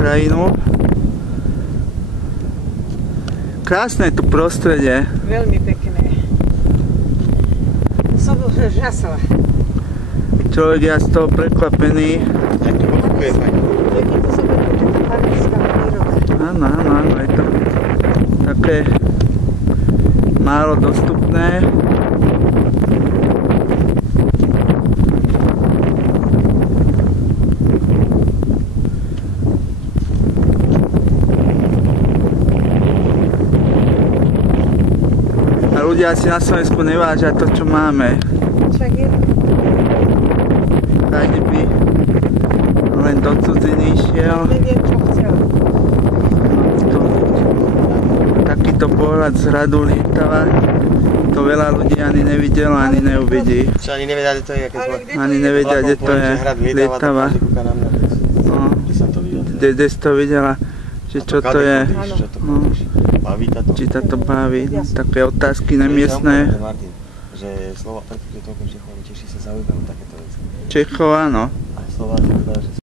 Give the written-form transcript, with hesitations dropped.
krajinu. Krásne tu prostredie. Veľmi pekné. Som žasala. Človek je z toho prekvapený. Jak to pochopuje fajn. Keď to som taká panenská príroda. Áno, je to také málo dostupné. A ľudia si na Slovensku nevážia to, čo máme. Však je to. Každý by len do cudziny išiel. Neviem, čo chcel. Takýto pohľad z hradu Lietava, to veľa ľudí ani nevidelo, ani neuvidí. Čo ani nevedia, kde to je, keď Ani nevedia, kde to je Lietava. No, kde si to videla, že čo to je, no, či ťa to baví, také otázky nemiestne. Že Slovák, pretože toľko Čechov teší sa zaujímajú takéto veci. Čechov, áno. A Slováci povedali, že